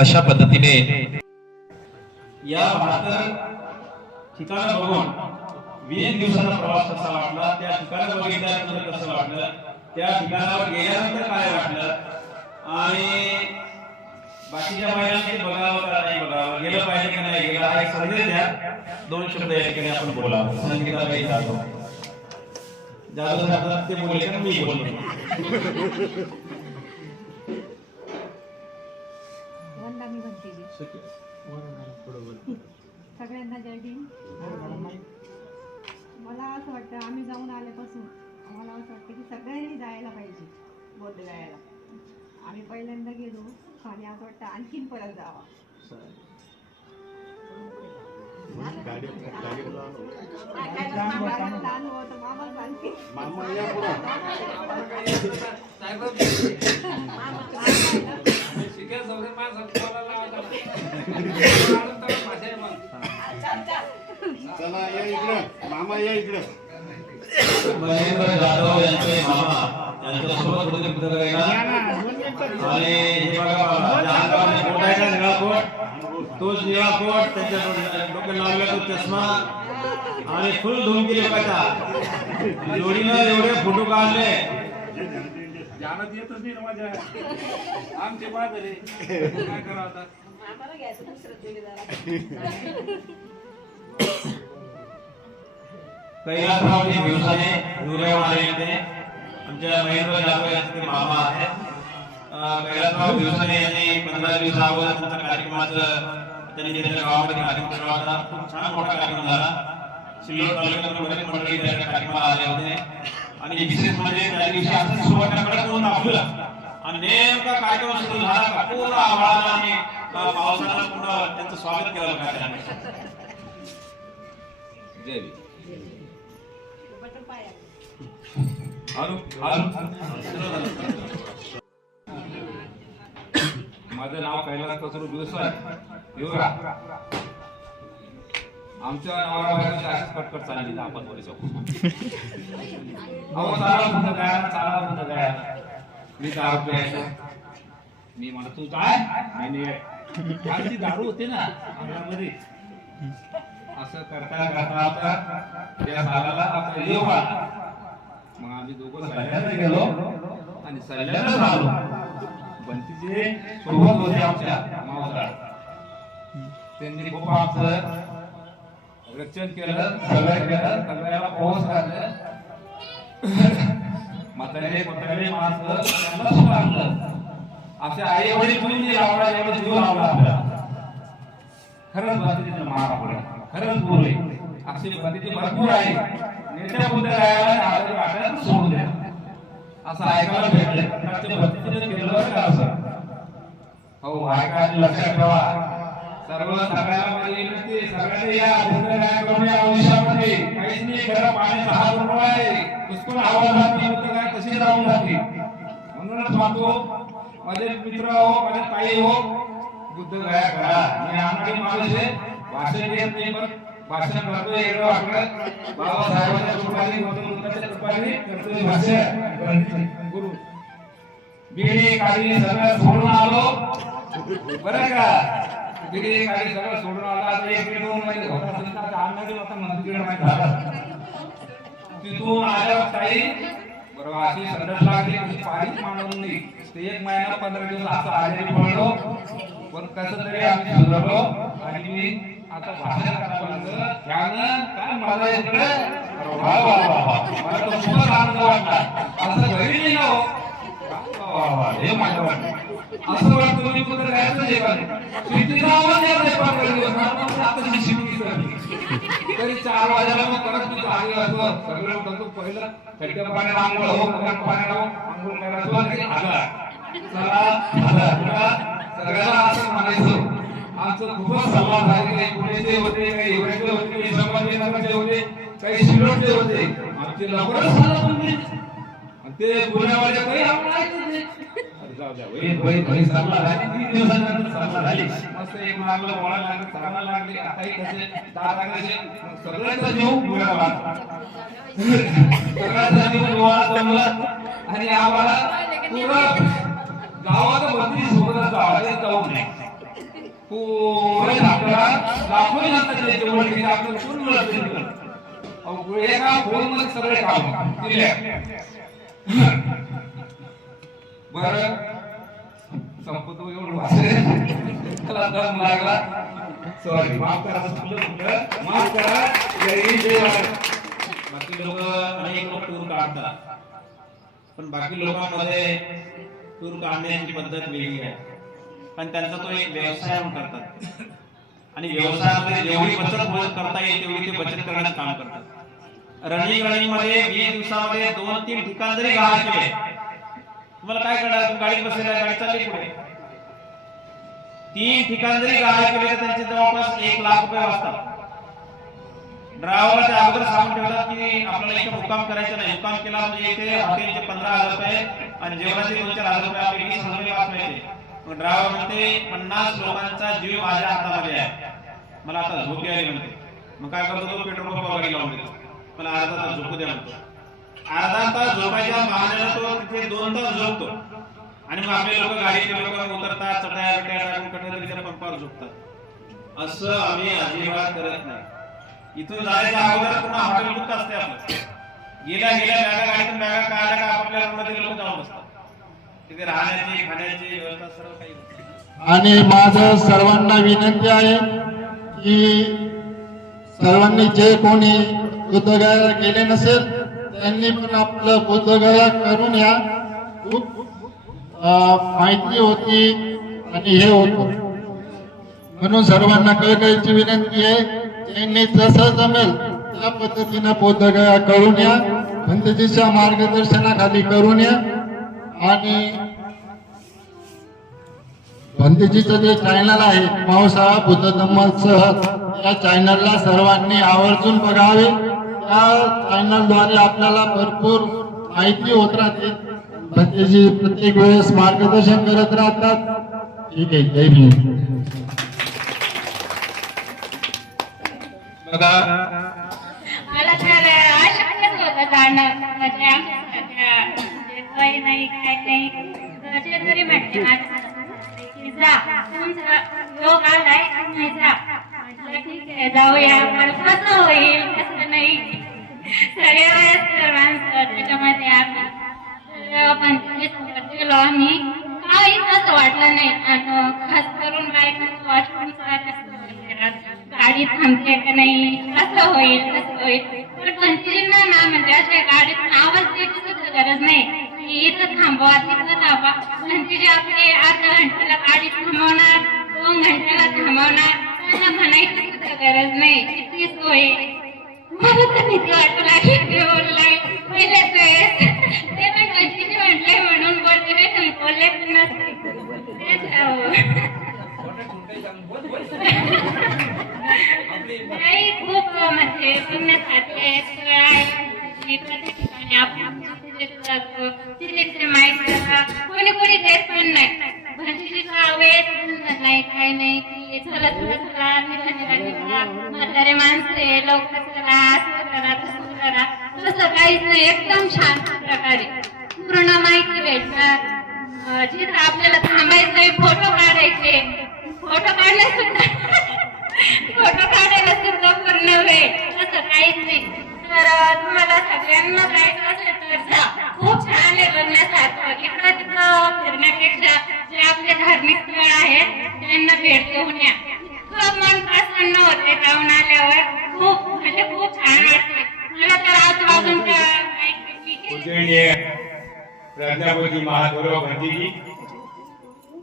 अशा पद्धतीने या 72 ठिकाणं बघून 20 दिवसाचा प्रवास कसा वाटला, त्या ठिकाणं बघितल्यानंतर कसं वाटलं, त्या ठिकाणावर गेल्यानंतर काय वाटलं आणि बाकीच्या महिलांनी बघावं का नाही बघावं, गेलं पाहिजे का नाही गेलं, हा एक संदेश द्या. 2 शब्द या ठिकाणी आपण बोलावं. संगीताबाई जाधव जाधव साहेब ते बोलले का मी बोललो. वंदामी भंतीजी सगळ्यांना जय भीम. मला असं वाटतं आम्ही जाऊन आल्यापासून आम्हाला असं वाटतं की सगळ्यांनी जायला पाहिजे बोधगयाला. आम्ही पहिल्यांदा गेलो आणि असं वाटतं आणखीन परत जावा. लहान होतं मामा सांगते चला या इकडं मामा या इकडं. महेंद्र जाधव यांचे मामा यांच्यासोबत होते बुद्धगयाला. आणि हे बघा जहांगावने कोटायचा निळा कोट, तोच निळा कोट, त्याच्या डोक्याला लावलेला तो चष्मा आणि फुल धुवून गेले बघा. जोडीनं एवढे फोटो काढले. जाणत येतच नाही ना माझ्या आमचे बाजरे काय करा आता. कैलासरावजी दिवसाने हिवरेवर आले होते. आमच्या महेंद्र जाधव यांचे मामा आहेत. कैलासराव दिवसाने यांनी 15 दिवस अगोदर त्यांच्या कार्यक्रमाचं त्यांनी त्यांच्या गावामध्ये कार्यक्रम ठेवला होता. खूप छान मोठा कार्यक्रम झाला. सिल्लोड तालुक्यातून बरेच मंडळी त्या कार्यक्रमाला आले होते. आणि विशेष म्हणजे त्या दिवशी असं सुरुवातीकडे कोण आपलं आणि नेमका कार्यक्रम सुरू झाला का पूर्ण आभाळाला आणि पावसाला पुन्हा त्यांचं स्वागत केलं होतं त्यांनी. जय भीम. माझं नाव कैलास कसरू दिवसाय युवरा. आमच्या नावाला अशीच कटकट चालली आपण वर जाऊ. अहो चाला पुढं काय चाला पुढं काय. मी दारू प्यायचो. मी म्हणतो तू काय नाही आमची दारू होते ना अंगामध्ये. असं करता करता आता त्या सालाला आपला योग आला. मग आम्ही दोघं सल्ल्याला गेलो आणि सल्ल्यालाच आलो. बंतीचे सोबत होते आमच्या मावसा. त्यांनी खूप आमचं रक्षण केलं, सगळं केलं, सगळ्याला पोहोच घातलं. म्हातारे कोतारे माणसं त्यांना सुधारलं. असे आई वडील तुम्ही लावला एवढं जीव लावला आपल्याला. खरंच बंतीचे महाग आपण खरंच गुरु आहे. असे बंतीचे भरपूर आहे. नेत्या बुद्धगयाला आदर वाटायला सोडून द्या असं ऐकायला भेटलं. बंतीचे केलं का असं. हो ऐका लक्षात ठेवा. सर्व सगळ्याला माझी विनंती सगळ्यांनी या बुद्धगयाकडून या आयुष्यामध्ये काहीच नाही खरं पाण्याचा हा बरोबर आहे. पुष्कळ आवाजात बुद्धगया कशी राहून जाते. म्हणूनच म्हणतो माझे मित्र हो माझे ताई हो बुद्धगया करा. मी आमची माणूस आहे. भाषण घेत नाही पण भाषण करतोय एवढं वाटलं बाबासाहेबांच्या कृपाने मधुमंताच्या कृपाने करतोय भाषण. गुरु बिडी काढी सगळं सोडून आलो बरं का. बिडी काढी सगळं सोडून आला. आता 1-2 महिने होता संतांचा आणणारी होता मंदिर माहित झाला. तिथून आल्यावर ताई बरोबर अशी संदर्भ लागली की पाणीच मानवून नाही. ते 1 महिना 15 दिवस असं आजारी पडलो. पण कसं तरी आम्ही सुधारलो आणि मी आता भाषण करायला लागलं. त्यानं काय मला इकडे मला तो खूपच आनंद वाटला. असं घरी नाही हो हे माझं वाटतं. असं वाटतं मी कुठं राहायचं नाही पण शेतीचा आवाज येत नाही. 15 दिवस आता शिकली तरी 4 वाजायला मग परत मी आली असतो. सगळं करतो पहिलं खड्ड्या पाण्याला आंघोळ हो पाण्याला आंघोळ करायचो आणि आला चला सगळ्याला असं म्हणायचं. आमचं खूपच सल्ला झाले. काही पुण्याचे होते काही हिवरेचे होते काही संभाजीनगरचे होते काही सिल्लोडचे होते. आमचे लवकरच झालं पण ते पुण्यावाले काही आम्हाला जाऊ द्या घरी सल्ला झाली. 3 दिवसानंतर सल्ला झाली. मस्त एक मागलं वळा लागलं चांगला लागले. आताही कसे दार लागले सगळ्यांचा जीव मिळाला. सगळ्यांचा जीव मिळाला जमला आणि आम्हाला पुरं गावात बंदी सोबतच जाऊ नये. पुढे आपल्याला लाखो जनता जेवढे की आपल्याला कोण मिळत नाही. अहो एका फोन मध्ये सगळे काम केले. बरं संपतो एवढं वाचले त्याला दम लागला. सॉरी माफ करा, चुकलं माफ करा. बाकी लोक अनेक लोक टूर काढतात, पण बाकी लोकांमध्ये टूर काढण्याची पद्धत वेगळी आहे. पण त्यांचा तो एक व्यवसाय म्हणून करतात आणि व्यवसायामध्ये जेवढी बचत करता येईल तेवढी ते बचत करण्याचं काम करतात. रनिंग मध्ये 20 दिवसामध्ये 2-3 ठिकाण जरी गाळा केले, तुम्हाला काय करणार? गाडीत बसलेला गाडी चालली पुढे. 3 ठिकाण जरी गाळा केले तर त्यांचे जवळपास 1 लाख रुपये वाचतात. ड्रायव्हरला ते अगोदर सांगून ठेवतात की आपल्याला इथे मुक्काम करायचा नाही. मुक्काम केला म्हणजे इथे हॉटेलचे 15,000 रुपये आणि जेवणाचे 2-4 हजार रुपये आपले 20,000 रुपये वाचवायचे. मग ड्रायव्हर म्हणते 50 लोकांचा जीव माझ्या हातामध्ये आहे, मला आता झोप यायला म्हणते. मग काय करतो तो? पेट्रोल पंप गाडी लावून देतो. मला अर्धा तास झोपू द्या म्हणतो. अर्धा तास झोपायच्या बहाण्याला तो तिथे 2 तास झोपतो आणि मग आपले लोक गाडीचे लोक उतरतात, चटाया बिटाया टाकून कटकरीच्या पंपावर झोपतात. असं आम्ही अजिबात करत नाही. इथून जायच्या अगोदर पुन्हा हॉटेल बुक असते आपलं. गेल्या बॅगा गाडीतून बॅगा काढल्या का आपल्या रूममध्ये लोक जाऊन बसतात. तिथे राहण्याची खाण्याची व्यवस्था सर्व काही होते. आणि माझं सर्वांना विनंती आहे की सर्वांनी जे कोणी बुद्धगया गेले नसेल त्यांनी पण आपलं बुद्धगया करून या. खूप माहिती होती आणि हे होतं, म्हणून सर्वांना कळकळीची विनंती आहे. त्यांनी जसं जमेल त्या पद्धतीनं बुद्धगया करून या, भंतेजीच्या मार्गदर्शनाखाली करून या. आणि भंतेजीचं जे चॅनल आहे मावसा बुद्ध धम्मसह, या चॅनलला सर्वांनी आवर्जून बघावे. त्या चॅनलद्वारे आपल्याला भरपूर माहिती होत राहते. भंतेजी प्रत्येक वेळेस मार्गदर्शन करत राहतात. ठीक आहे, जय भीम. मला तर अशक्यच होतं जाणं. म्हणजे आमच्या वय नाही काय नाही, घरचे तरी म्हटले की जा, तुमचा योग आलाय तुम्ही जा. म्हटलं ठीक आहे जाऊया, पण कसं होईल कसं नाही. सगळे वयस्कर माणसं त्याच्यामध्ये आपण गेलो आम्ही, काही असं वाटलं नाही. आणि खास करून बायकांचं वॉशरूम गाडी थांबते का नाही, असं होईल कसं होईल. पण भंतेजींना ना म्हणजे अशा गाडीतून आवाज द्यायची सुद्धा गरज नाही की इथं थांबवा तिथं थांबवा. भंतेजी आपले अर्धा घंट्याला गाडी थांबवणार, 2 घंट्याला थांबवणार, त्यांना म्हणायची सुद्धा गरज नाही. किती सोय. मला तर भीती वाटू लागली ते बोललाय पहिल्याच वेळेस. ते पण भंतेजी म्हटलंय म्हणून बोलते, नाही बोलले पण नसते. नाही खूप म्हणजे पुण्यासारखे स्थळ आहे प्रत्येक ठिकाणी. आपण तिथे माहिती कोणी कोणी देत पण नाही. भंतेजीचा वेळ नाही काय नाही की चला चला चला निघा म्हातारे माणसे लवकर करा, असं करा तसं करा, तसं काहीच नाही. एकदम छान प्रकारे पूर्ण माहिती भेटणार. जिथं आपल्याला थांबायचंय, फोटो काढायचे, फोटो काढायला सुद्धा पूर्ण वेळ, असं काहीच नाही. तर तुम्हाला सगळ्यांना जायचं असेल तर जा, खूप छान आहे बघण्यासारखं. इकडं तिथं फिरण्यापेक्षा जे आपले धार्मिक स्थळ आहेत त्यांना भेट देऊन या. खूप मन प्रसन्न होते जाऊन आल्यावर. खूप म्हणजे खूप छान वाटते मला तर. आजूबाजूंच्या प्रज्ञापती महागौरव भंतेजी,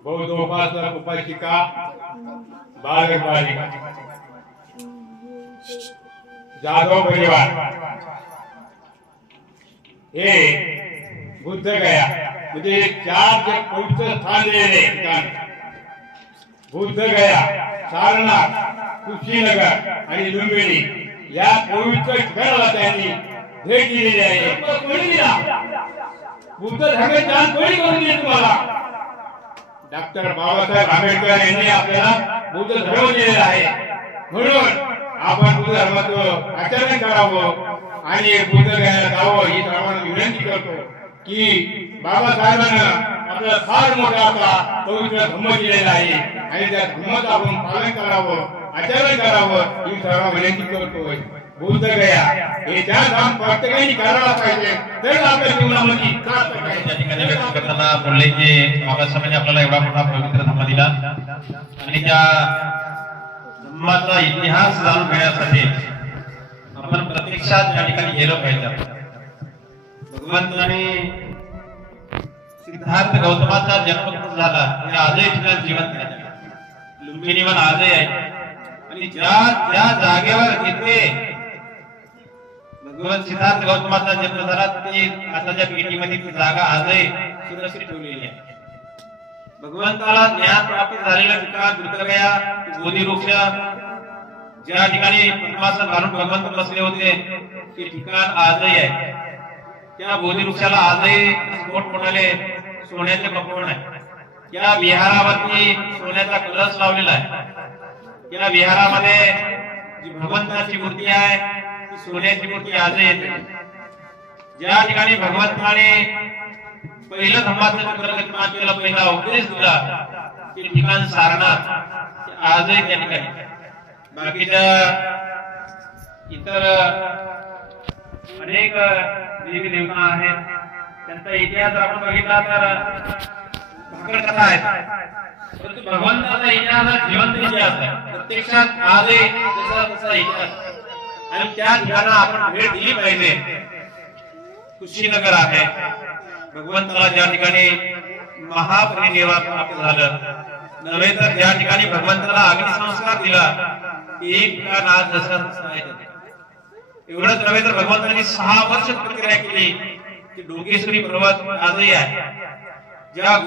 बौद्ध उपासक उपासिका, बालक बालिका, जाधव परिवार, हे बुद्धगया म्हणजे 4 जे पवित्र स्थान दिलेले ठिकाण, बुद्धगया, सारनाथ, कुशीनगर आणि लुंबिनी या पवित्र ठिकाणाला त्यांनी भेट दिलेली आहे. कोणी दिला? बुद्ध धर्माचा कोणी करून दिले तुम्हाला? डॉक्टर बाबासाहेब आंबेडकर यांनी आपल्याला बुद्ध धर्म दिलेला आहे. म्हणून आपण बुद्ध धर्माचं आचरण करावं आणि बुद्धगयाला जावं ही सर्वांना विनंती करतो की बाबासाहेबांना आपल्याला फार मोठा असा पवित्र धम्म दिलेला आहे आणि त्या धम्माचं आपण पालन करावं, आचरण करावं ही सर्व विनंती करतोय. बुद्ध गया हे चार धाम प्रत्येकाने करायला पाहिजे, तर आपल्या जीवनामध्ये सार्थक आहे. त्या ठिकाणी व्यक्त करताना बोलले की बाबासाहेबांनी आपल्याला एवढा मोठा पवित्र धम्म दिला आणि त्या धम्माचा इतिहास जाणून घेण्यासाठी आपण प्रत्यक्षात त्या ठिकाणी गेलो पाहिजे. भगवंताने सिद्धार्थ गौतमाचा जन्म कसा झाला हे आजही ठिकाण जिवंत आहे. लुंबिनी वन आजही आहे आणि ज्या जागेवर तिथे भगवान सिद्धार्थ गौतमाचा जन्म झाला ते आताच्या पेटीमध्ये ती जागा आजही सुरक्षित ठेवलेली आहे. भगवंताला ज्ञान प्राप्त झालेलं ठिकाण बुद्धगया बोधी वृक्ष ज्या ठिकाणी पद्मासन घालून भगवंत बसले होते ते ठिकाण आजही आहे. त्या बोधी वृक्षाला आजही मोठमोठाले सोन्याचे कंपाऊंड आहे. त्या विहारावरती सोन्याचा कलश लावलेला आहे. त्या विहारामध्ये जी भगवंताची मूर्ती आहे ती सोन्याची मूर्ती आजही येते. ज्या ठिकाणी भगवंताने पहिलं धम्माचं चित्रकल्पना केलं, पहिला उपदेश दिला ते ठिकाण सारनाथ आजही त्या ठिकाणी. बाकीच्या इतर अनेक देवी देवता आहेत त्यांचा इतिहास आपण बघितला तर भाकड कथा आहेत, परंतु भगवंताचा इतिहास जिवंत इतिहास आहे. प्रत्यक्षात आजही तसा इतिहास आणि त्या ठिकाणा आपण भेट दिली पाहिजे. कुशीनगर आहे, भगवंताला ज्या ठिकाणी महापरिनिर्वाण प्राप्त झालं, नव्हे तर ज्या ठिकाणी भगवंताला अग्निसंस्कार दिला ते ठिकाण आज जसं आहे. एवढंच नव्हे तर भगवंतांनी 6 वर्ष प्रक्रिया केली की डोंगेश्वरी पर्वत आजही आहे. ज्या